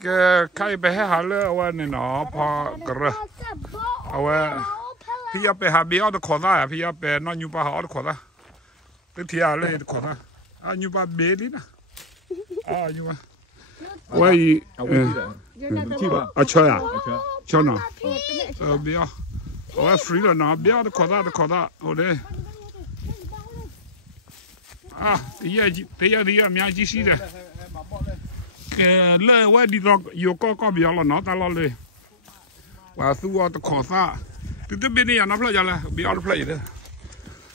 cái khai bé hà lơ ở này nó phò cái ởพี่要ไปหาเบี้ย的ขอได้พี่要ไปนอนอยู่ป่าหอ的ขอได้ตัวที่อะไร的ขอได้อยู่ป่าเบลีนะอยู่ป่าว่าที่ป่าช่วยช่วยนะเบี้ยว่าฟรีแล้วนะเบี้ย的ขอได้โอ้เด้第二名继续的เลยว่าดีเราอยู่ก็เบี้ยแล้วเนาะตลอดเลยว่าสู้ว่า的ขอได้ตัวเป็นนี่นับเลยจ้ะเลยบีเอาเพลย์เลย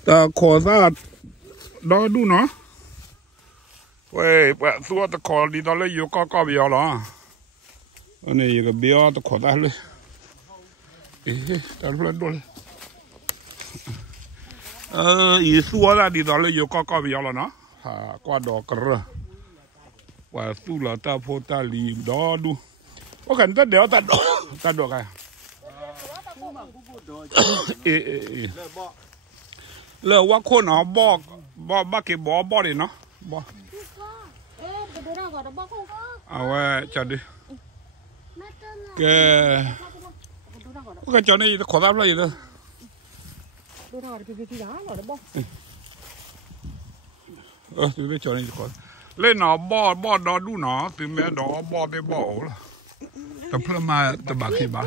แต่ขอซาดอดูเนาะเว้ยแบบตัวตะขอดีตอนเลยอยู่ก็บีเอาหรออันนี้ก็บีเอาตะขอได้เลยแต่เพลย์ดูเลยอีสัวละดีตอนเลยอยู่ก็บีเอาหรอเนาะก็ดอกกระว่าสู้ละตาโพตาลีดอดูว่ากันแต่เดี๋ยวตัดดอกไงเลิกว่าคนอ๋อบ้าเก็บบ่เลยเนาะบ่เอาไว้จัดดิแกจอนี่ขอรับเลยเลยดูไปจอนี่ขอเล่นหนอบ่ดอดูหนอถึงแม้ดอบ่ไปบ่ละแต่เพื่อมาตะบักที่บ้าน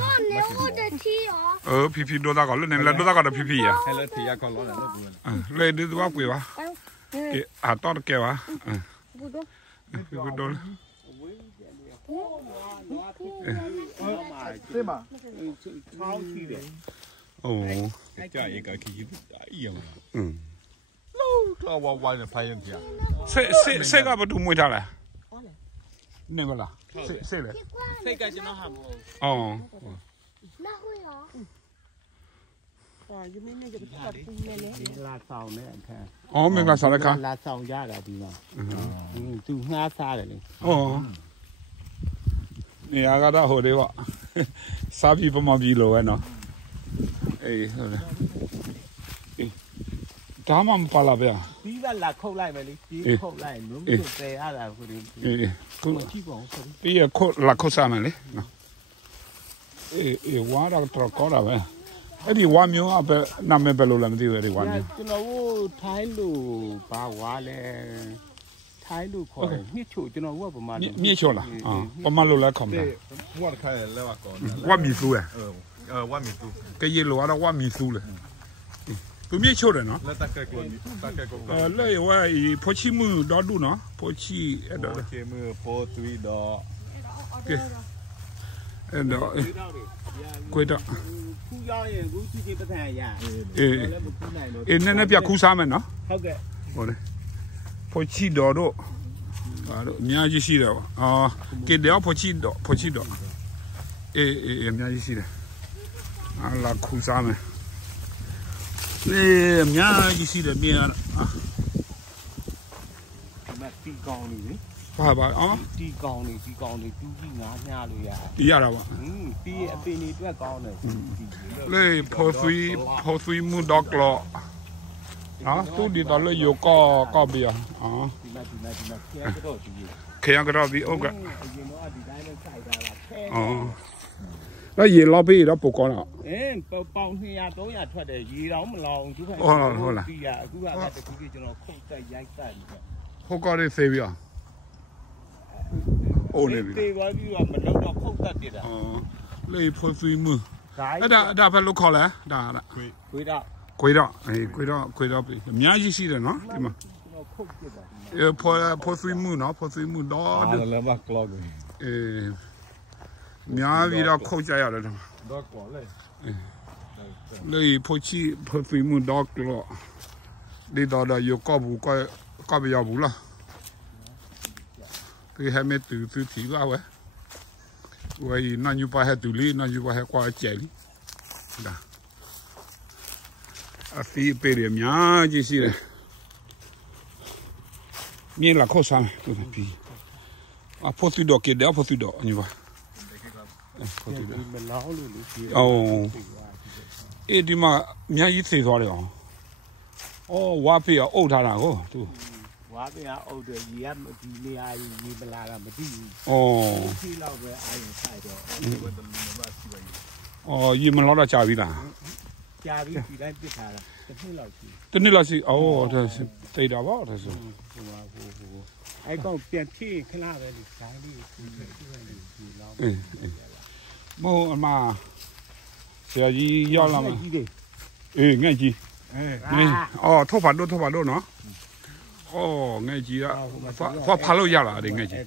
พี่ดูตาก่อนเล่นเนี่ยดูตาก่อนพี่อ่ะเล่นที่ยาก่อนร้อนเลยดูว่ากุยวะต้อนแกวะพี่ก็โดนโอ้จ่ายเองก็คิดได้ยังเราว่าเนี่ยพายยังเที่ยวเสกก็ดูมวยท่าเลยเนี่ยเปล่าเสกเลยเสกก็จะน่าหามอ๋อน่าคุยเหรอยังไม่จะตัดปูเลยลาซาวเนี่ยแค่อ๋อมีลาซาวเลยครับลาซาวยากอะดีเนาะดูง่าซาเลยอ๋อนี่อาก็ได้โหดีวะซาบีประมาณบีโลเนาะဒါမှမပါလာဗျာပြီးကလာခုတ်လိုက်မယ်လေပြီးခုတ်လိုက်လုံးစုပယ်ရတာခုဒီခုကြည့်ပါဦးဆိုပြီးရခုတ်လာခုတ်စားမယ်လေနော်ဝါတော့တော့ကောတာပဲအဲ့ဒီဝါမျိုးအပဲနာမည်ပဲလို့လည်းမသိဘူးအဲ့ဒီဝါမျိုးကျွန်တော်တို့ထိုင်းလို့ဘာဝါလဲထိုင်းလို့ခေါ်တယ်မြစ်ချိုကျွန်တော်ကပမာမြစ်ချိုလားပမာလို့လည်းခေါ်တယ်ဝါခိုင်းလဲဝါကောဝါမီဆူရဲ့ဝါမီဆူကရေလောကတော့ဝါမီဆူလေသူမြေချို့တယ်နော်လက်တက်ကဲကိုလဲဝဲဖိုချီမှုတော့ဒူနော်ဖိုချီအဲ့တော့ဖိုချီမှုဖိုသွီတော့အဲ့တော့ကိုတော့ခူးရောက်ရင်ခုကြည့်ပထန်ရလည်းမခူးနိုင်လို့နည်းနည်းပြခူးစားမယ်နော်ဟုတ်ကဲ့ဟုတ်တယ်ဖိုချီတော့တို့ဟာတို့အများကြီးရှိတယ်ပေါ့ကေတော့ဖိုချီတော့အများကြီးရှိတယ်လာခူးစားမယ်အများကြီးရှိတယ်မြင်ရတာတီကောင်နေလေဘာတီကောင်နေတူကြီးငါးညလို့ရတယ်တီးရတာပါတီးအပင်တွေအတွက်ကောင်းတယ်လေဖော်ဆွေးမှုတော့လောသူဒီတော့လေယောကောပြဒီမှာခေယံကတော့ဒီဟုတ်ကဲ့แล้วเย็นรอบพี่เราปลูกก่อนอ่ะเป่า200 300ထွက်တယ်ရေတောင်မလောင်သူကဟုတ်လားဒီကအခုကတခုကြီးကျွန်တော်ခုတ်တက်ရိုက်တက်နေတယ်ဟုတ်ကောလေးဆေးပြီးอ่ะအိုးနေပြီတေးသွားပြီးတော့မလောက်တော့ခုတ်တက်ပြတာလေဖိုးဆွေးမှုအဲ့ဒါဘယ်လိုခေါ်လဲဒါခွေးတော့ခွေးတော့ပြီအများကြီးရှိတယ်နော်ဒီမှာကျွန်တော်ခုတ်ပြတာဖိုးဆွေးမှုနော်ဖိုးဆွေးမှုတော့လည်းမကလော့များပြီးတော့ခုတ်ကြရတယ်တော့ကောလေဖိုးဆွေးမှုတော့လောဒီတော့ရကောဘူးကပြရဘူးလားဒီဟမဲတူတီပါဝဲဝဲနာညူပါဟတူလီနာညူပါဟကွာကျဲလီဒါအဖီပေရများကြီးရှိတယ်မြင်လာခေါ်စားမယ်သူပြီးအဖို့သူတော့ကတဲ့ဖို့သူတော့ညီပါမလောက်လို့လေဒီမှာအများကြီးသေသွားတယ်အောင်ဝါဖေးအုပ်ထားတာကိုသူ ဝါပင်ကအုပ်တယ်ရေကဒီနေရာရေပလာတာမသိဘူးခီးလောက်ပဲအာရုံဆိုင်တော့ရေမလောက်တော့ကြာပြီလားကြာပြီဒီတိုင်းပစ်ထားတာတစ်နှစ်လောက်ရှိဒါတိတ်တာပေါ့ဒါဆိုအဲ့ကောင်ပြန်ဖြည့်ခလာပဲဒီဇိုင်းလေးကိုဒီလောက်မို့အမဆရာကြီးရောက်လာမှာငှက်ကြီးထောက်ပါတော့နော်ငှက်ကြီးကဖာလို့ရလာတယ်ငှက်ကြီး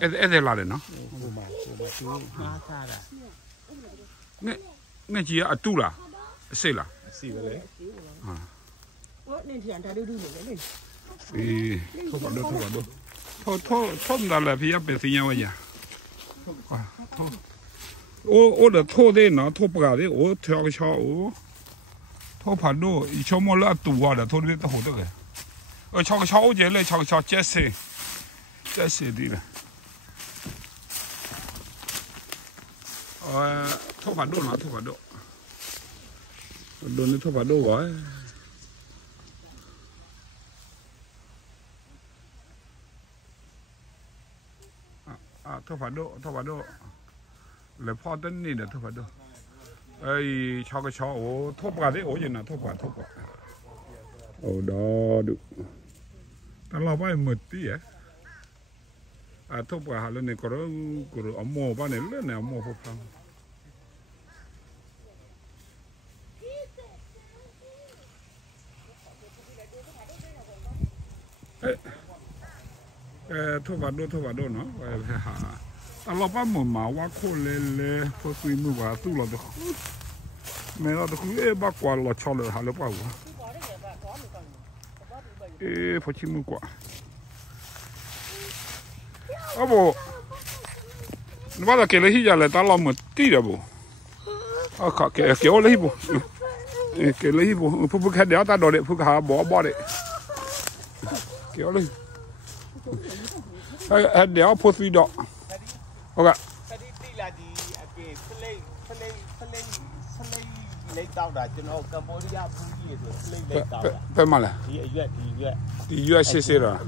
အဲ့လာတယ်နော်ဟိုမှာသူမှားထားတာငှက်ကြီးကအတူလားအစိတ်လားအစိပဲလေနေထန်တာတို့နေလေထောက်ပါတော့ထောက်တယ်ပြပြစင်းရဝရ的拖的呢，拖不干的，跳个桥拖盘路，以前没那堵啊的，拖的都好多个。跳个桥节嘞，跳个桥结实的了。拖盘路呢，拖盘路，轮的拖盘路哇。拖盘路。来跑灯的了，拖把都，敲个敲，拖把的，人呐，拖把，的，但老板没得拖把哈了呢，个阿毛把呢，那阿毛不胖。拖把多喏，哈。老板们嘛，我可来，不是木吧，都了的，没了的，把瓜了敲了，还了把我，不去木瓜，不，你把它给了一家来，打老么地了不？给我了一步，给了一步，不开掉打到的，不开包的，给我了，聊破碎掉。ဟုတ်ကဲ့တိလာဒီအပြင်ဖလိလိတ်တောက်တာကျွန်တော်ကမ္ဘောဒီးယားဘူးကြီးဆိုဖလိလိတ်တောက်တာဘယ်မှာလဲဒီအရွက်စစ်စစ်တော့အ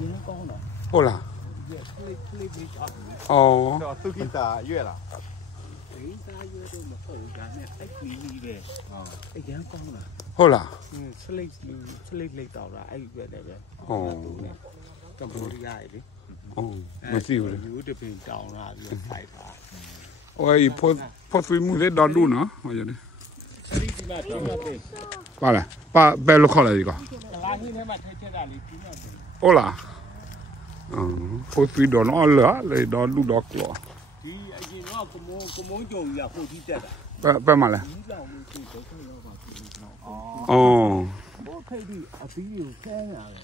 ရင်ကောင်းတော့ဟုတ်လားဖလိလိတ်တောက်တော့သူကိတာရွက်လားဒီသားရွက်တော့မဟုတ်ဘူးဒါနဲ့အဲ့ကြီးကြီးပဲအရင်ကောင်းလားဟုတ်လားဖလိလိတ်တောက်တာအဲ့ရွက်လည်းပဲကမ္ဘောဒီးယားလေမသိဘူးလေယူတပင်တောင်းလာပြီးဖိုက်ပါဖို့ဆွေးမှုလေးတော့လို့နော်ဟောရတယ်ဒီမှာတော့တယ်ပါလားဘယ်လိုခေါ်လဲဒီကလာဟင်းထဲမှာထည့်ချက်တာလေးပြီးတော့ဟုတ်လားဖို့ဆွေးတော့နော်လေတော့လူတော့ကလောဒီအရင်တော့ကမုံကြုံရဖို့ကြီးတက်တာဘယ်မှာလဲဒီဆောင်လို့ဒီဒုက္ခရောက်ပါပြီဘို့ခိတ်ဒီအပီးကိုဆန်းရတယ်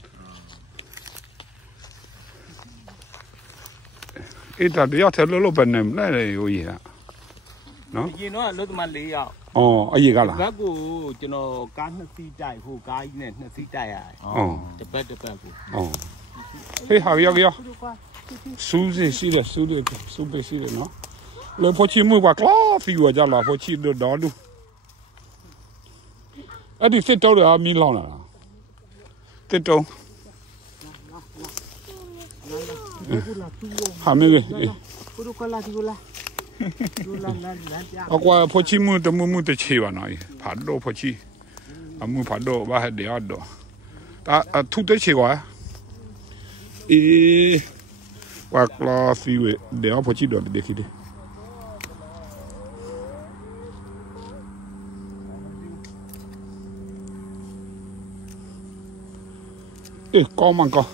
အဲ့ဒါတရားထဲလို့ပဲနေမလဲဟိုကြီးကနော်ရင်တော့လို့တမ4ယောက်အရေးကလားဘက်ကိုကျွန်တော်ကား2စီးတိုက်ဟိုကားကြီးနဲ့2စီးတိုက်ရတယ်တပတ်ကိုဟေးဟာရောက်စူးစီတယ်စူးပေးစီတယ်နော်လေဖို့ချီမှုပါကလာဖီဝကြလာဖို့ချီတော့လူအဲ့ဒီစစ်တော့ရမီလောင်းလာတစ်တုံးဟာမေးပူကလာဒီလာအကွာဖို့ချီမှုတမှုတချေပါနော်ဖာတော့ဖို့ချီအမှုဖာတော့ဘာဟဲ့တော့ဒါထုတချေကွာဝါကလာဖီဝဲတော့ဖို့ချီတော့ဒီခိတယ်ကောင်းမကော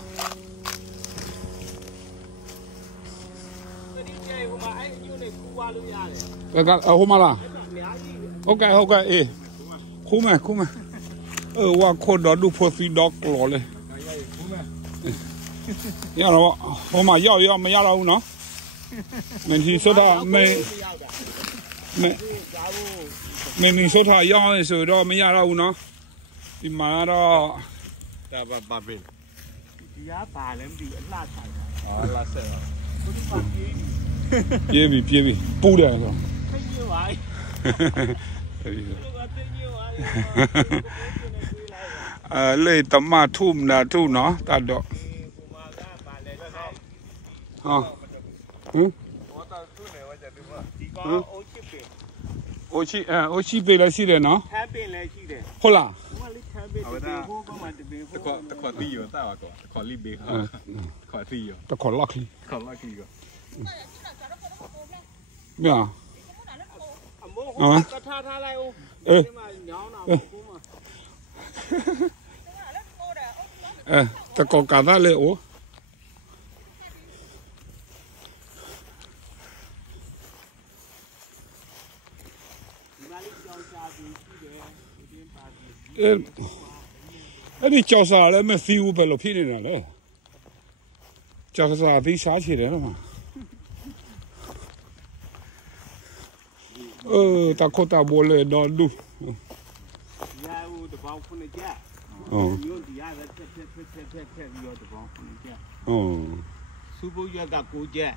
ဟိုမလားဟုတ်ကဲ့ခုမဲဝါခေါ်တော့လူဖို့စီတော့လော်လေရတော့ဟိုမှာရောက်မရတော့ဘူးနော်မင်းဒီစတာမင်းစတာရောက်နေဆိုတော့မရတော့ဘူးနော်ဒီမှာတော့ဒါပါပဲဒီကပါလဲမသိအလှထားတာလှဆက်တော့ဘုရားပြေးပြီပူတယ်ဆိုတော့သိညပါ လေတမထုမနာထုနော်တတ်တော့ဟာဟင်အိုချိပေးလည်းရှိတယ်နော် แท้เป็นเลยရှိတယ် ဟုတ်လား ဟိုကလေးแท้เป็นဟိုကမှတပင်ဟို ตะขอตีอยู่ตาว่าก่อนตะขอรีบเบรกขอตีอยู่ တခေါ်လောက်လီ ขอลากตีก่อน မြာ အမိုးဟိုကထားလိုက်ဦးဒီမှာညောင်းတာကိုမှ တခေါ်ကားလေအို ဒီမှာလေးကြောင်ချပြီးရှိတယ်ဒီတင်းပါပြီး အဲ့ဒီကြောက်စားလည်းမဖီဘူးပဲလို့ဖြစ်နေတာလေကြောက်စားပြီးစားချင်တယ်နော်တခေါ်တာဘောလေတော့ဒူ ရာဦးတပေါင်းခုနှစ်ကျ အော် ညို့ဒီရတဲ့ဖြက်ပြီးတော့တပေါင်းခုနှစ်ကျ အော် စူပူရွက်က9ကျက်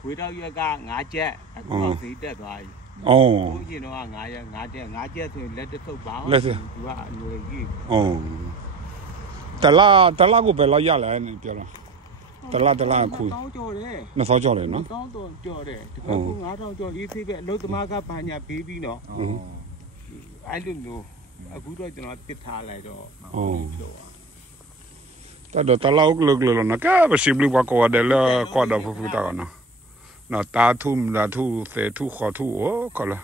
ခွေတော့ရွက်က9ကျက်အခုတော့ဈေးတက်သွားပြီ အော် ဘုန်းကြီးတော့9ရက်9ကျက်9ကျက်ဆိုရင်လက်တစ်ထုပ်ပါ လက်စ သူကအငွေကြီး အော်တလာကိုပဲလောက်ရလဲနေပြောလားတလာခု တောင်းကြော်တယ် နှစ်ဆောကြော်တယ်နော် တောင်းတော့ကြော်တယ်ဒီကော9000ကြော်ရေးသေးပဲအလုတ်သမားကဘာညာပေးပြီးနော်အဲ့လိုမျိုးအခုတော့ကျွန်တော်တစ်ထားလိုက်တော့ တလာကိုလုလို့နော်ကဲဘစီဘလဘကောတယ်လေကောတော့ဖူတာနော်နော်တာထုမတာထုသေထုခေါ်ထုဩခေါ်လာ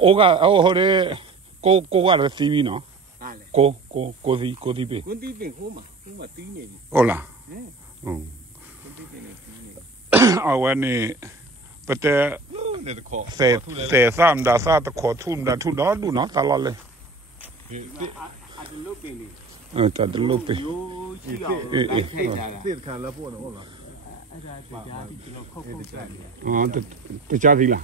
ဟိုဟိုတဲ့ကိုကလည်းစီးပြီးနော် ဟာလေ ကိုစီပေး ကွန်တီးပင်ဟိုမှာတီးနေပြီ ဟုတ်လား ဟမ် ဟုတ် ကွန်တီးပင်နဲ့တီးနေ အဝနေပတဲ့ เนี่ยตะขอ เสสามดาซาตะขอทุมดาทุดอดูเนาะตลอดเลย အတလုတ်ပင်လေး ตะลุไป ရိုးရှိအောင်လိုက်ထိုက်တာလား เสียดขาแล้วพวกน่ะဟုတ်လား အဲ့ဒါတရားဒီကျွန်တော်ခုတ်ပြတယ် อ๋อตะจาดีล่ะ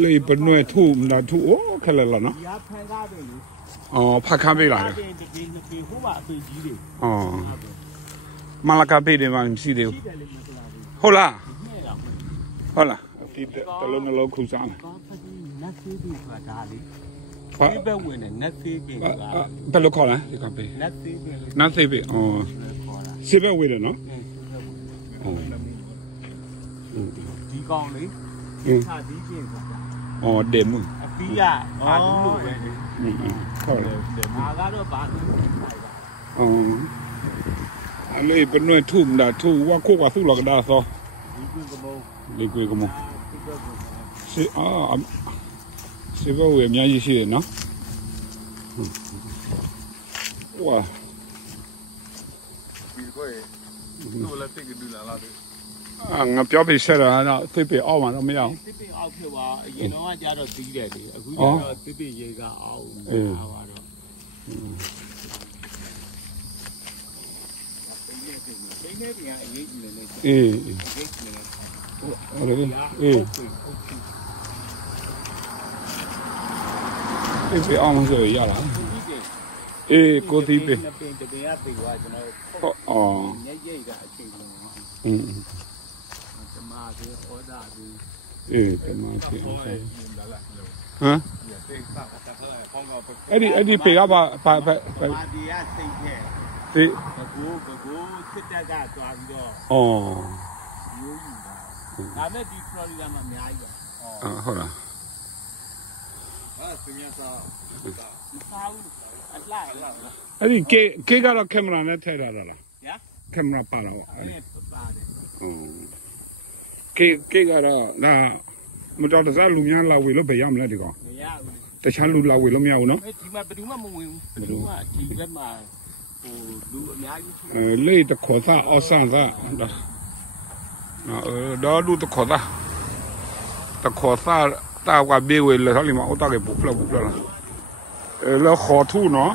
เลยปนวยทุมดาทุโอ้แค่ละเนาะ ဒီဟာဖန်ကားပင်လေ อ๋อผักค้าไปล่ะ ပင်ဒီပင်ဟိုမှာအသွေးကြီးတွေ อ๋อมาลากาไปเดมาမရှိသေး ရှိတယ်လေမကလာဘူး ဟုတ်လား ညဲ့တော့ ဟုတ်လားဒီတလုံးနှလုံးခုစားမယ် ကောဖတ်ပြီးနတ်သေးပြီးဆိုတာဒါလေ ဘာ ဒီဘက်ဝင်တယ်နတ်သေးပင်က ဘယ်လိုခေါ်လဲဒီကပဲ နတ်သေးပင်လေ နတ်သိပြီอ๋อ ခေါ်တာ စိဘဝေတယ်နော် ဟုတ်ဒီကောင်လေခါဒီပင်ဆိုတာ อ๋อเดม အပီးကအာလူလိုပဲလေ ဟုတ်တယ် ငါကတော့ဘာလို့ထိုက်ပါ อ๋ออะไรปนวยทุมดาทุว่าโคกว่าสู้หลอกดาซอ ဒီကွကမော လေကွေကမ ဒီကွကမော စေဘဝေအများကြီးရှိတယ်နော်ဝါ ပြီးကိုယ်တို့လည်းတိတ်တူလာတယ် ငါပြောပြဆက်တာတော့သိပေအောက်မှာတော့မရအောင် တစ်ပင်အောက်ဖြစ်သွားအရင်တော့ကျတော့တီးတယ်လေအခုကျတော့တစ်ပင်ရေကအောက်ပါပါတော့ပိနေပြန်အရေးကြီးနေတယ် အေး အရေးကြီးနေတယ် ဟုတ်တယ်အေးသိပေအောက်မှာဆိုရလားအေးကိုတီးပေ ပင်တပင်ကပေသွားကျွန်တော် ဟုတ်အော် ညရိတ်ကအချိန်လုံး อืม ဓမ္မတွေဩဒါတွေ အေးတမန်ဖြစ်ဟမ် တိတ်ဆောက်တက်လဲဖောင်းတော့ အဲ့ဒီပေကပါ ပါဒီကစိတ်ထဲ ဒီ ဘကိုစစ်တက်ကသွားပြီးတော့ အော် ရိုးယူတာဒါမဲ့ဒီဖလော်ရီဒါမှာအများကြီးပဲ ဟုတ်လား ဟာစင်ရစာ မစားဘူးအလှလား အဲ့ဒီကေကတော့ကင်မရာနဲ့ထည့်ထားတာလား ညာ ကင်မရာပါတော့ အဲ့ပါတယ် ကေကတော့ဒါမတော်တဆလူများလာဝေလို့ဘယ်ရမလဲဒီကောင် မရဘူး တခြားလူလာဝေလို့မရဘူးနော် ဒီမှာဘယ်သူမှမဝင်ဘူးဘယ်သူမှဒီဘက်မှာဟိုလူအများကြီးရှိ လေတခေါ်သားအော်ဆန်သားဒါလူတခေါ်သားတာကဘေးဝေလေဆောလီမအော်တာကေပုပလာแล้วขอทูเนาะ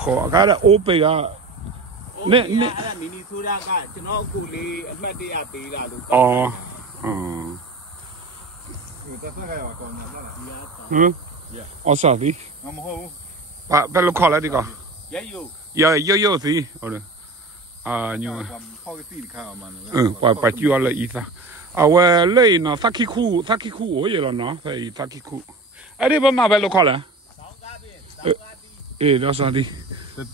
ขอก็ได้โอเปกะเนี่ย အဲ့ဒါမီနီဆိုတာကကျွန်တော်အခုလေးအမှတ်တရပေးတာလို့ อ๋อ တက်ဆက်ကရပါကောင်းတယ်လား ဟမ်အော်စာဒီ မဟုတ်ဘူး ဘယ်လိုခေါ်လဲဒီကောင် ရက်ယုတ် ရုပ်စီဟုတ်တယ်ညော ဖောက်ကတိခါအောင်မနော် ပါကျူလာဤသာအဝဲလေနော်သခိခုဟိုရလောနော်ဖဲသခိခုအဲ့ဒီဘက်မှာဘယ်လိုခေါ်လဲ တောင်းကားပြင်တောင်းကား đó sao đi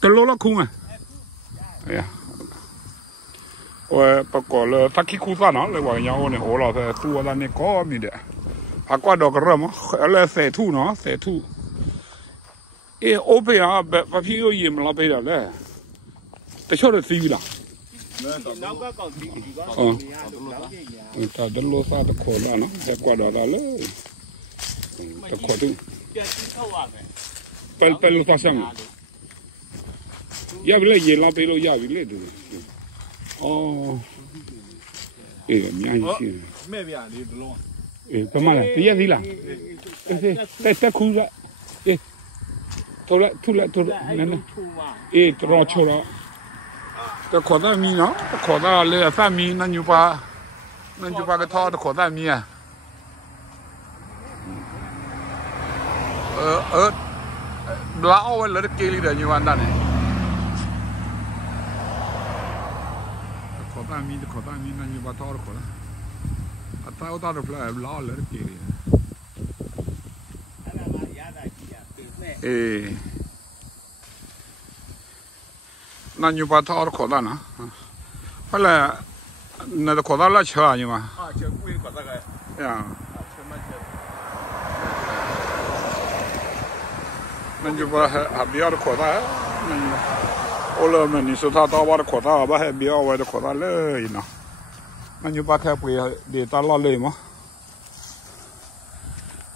tôi lô là khung à à ôi bắt cổ là ta khi khu ta nó lại vào nhau này hồ là phải tua ra này có mi đấy à qua đó cái rơm là xe thu nó xe thu ô bây giờ bà phía yêu gì mà là bây giờ đấyแต่ชอบเลยซีล่ะแต่ตลอดซาตะขอแล้วเนาะแต่กว่าดอกเลยตะขอตึงเป็นลูกซ้ำยาไปเลยเย็นเราไปเลยยาไปเลยดูอ๋อมีอะไรสิแม่เบียร์นี่ตลอดประมาณตียาซีล่ะแต่คู่ละทุละนั่นน่ะรอชัวร์แต่ขอได้มีเนาะขอได้เลยถ้ามีนั่นอยู่ป่ะก็ทอดขอได้มีอ่ะลาเอาไว้เลยเกลีเดี๋ยวอยู่วันนั้นเนี่ยขอได้มีนั่นอยู่ป่ะทอดขอได้ถ้าเอาทอดเปล่าลาเลยเกลีนั่นอยู่ป่ะทอดขอได้นะเพราะอะไรนั่นขอได้ละเชื่ออยู่มั้ยเชื่อคุยขอได้ไงนั่นอยู่ป่ะหาเบียร์ขอได้นั่นโอ้เลยมันนี่สุดท้ายตัวว่าขอได้ป่ะให้เบียร์ไว้ขอได้เลยนะนั่นอยู่ป่ะแทบไปเดี๋ยวตลอดเลยมั้ง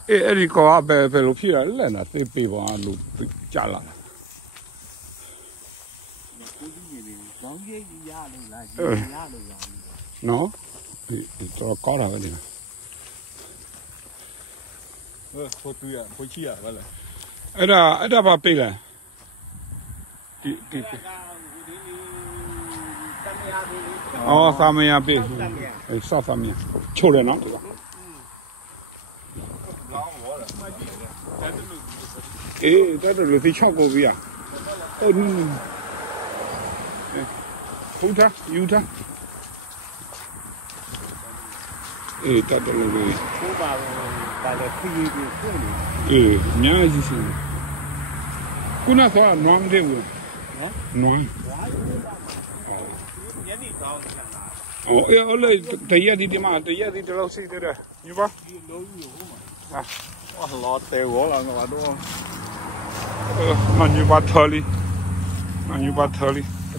ไอ้นี่ก็เป็นลูกพี่อะไรนะที่ปีว่าลูกจ่าละเนาะตัวก้อนอะไรเนี่ยพอตัวพอขี้อะไรไอ้ด้าปะปีเลยอ๋อสามยาปีสามยาโชว์เลยเนาะแต่ตัวลูกที่ชอบกูบีอ่ะโอ้นี่พูดยูท่าแต่ตัวลูกพูดมาเลยคุยดีคุยเนี่ยจีสิคุณน่าสอนน้องเดียวน้องเอาเลยแต่ยาดีมาแต่ยาดีเราสิเด้ออยู่ป่ะรอเตะหัวเรามาดูนั่นอยู่ป่ะทะเล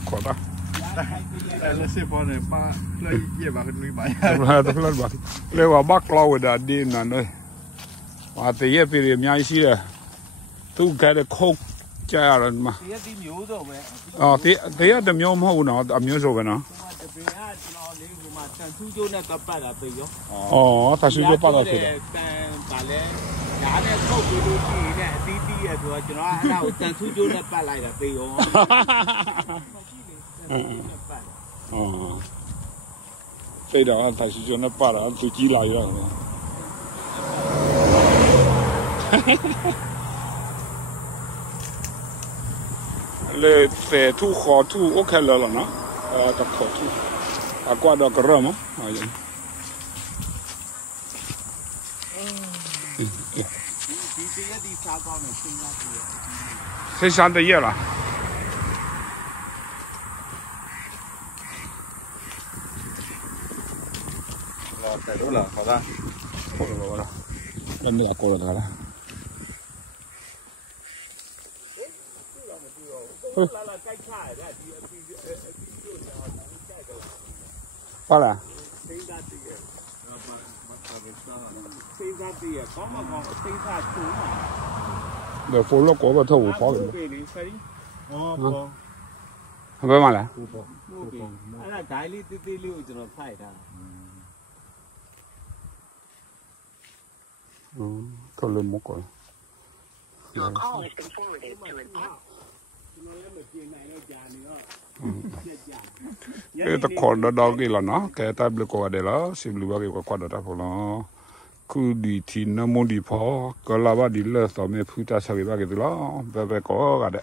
ขอได้แต่ละสิพอเนี่ยป้าเลยเยี่ยมมาขึ้นลุยไปเลยว่าบักเราเดี๋ยวดีนั่นเลยว่าแต่เยี่ยปีเรียมยังสิเลยตู้แกได้โคกใจอะไรมาเตี้ยที่มิ้วตัวไหมอ๋อเตี้ยเดี๋ยวมิ้วไม่เอาเนาะมิ้วโซ่กันเนาะอ๋อแต่สุดยอดป้าเราสุดยาเนี่ยเข้าไปดูที่เนี่ยตีตัวจนว่าเราจันทุจุเนี่ยป้าไหลแบบไปอ๋อใช่เดี๋ยวแต่สุดยอดป้าเราสุดจีไหลแล้วเลยแต่ทุกขอทุกโอเคแล้วเนาะแต่ขอทุกกว่าดอกกระรำอย่างใช้3 year 了。แต่รู้เหรอเขาได้好了，那没过了的了。好了。เดี๋ยวฝนแล้วก็มาเท่าหัวปอเลยไปมาแล้วอะไรได้ลิตีลิวจนเราใส่ได้ก็เลยมุกก่อนตะขอดอกกี่ละเนาะแกตายบลูกว่าเดี๋ยวสิบลูกว่ากี่กว่าดอกพอเนาะคือดีทีน้ำมันดีพอก็ลาบดีเลยสมัยพุทธศาสนากี่ตัวละแบบก็กันเด้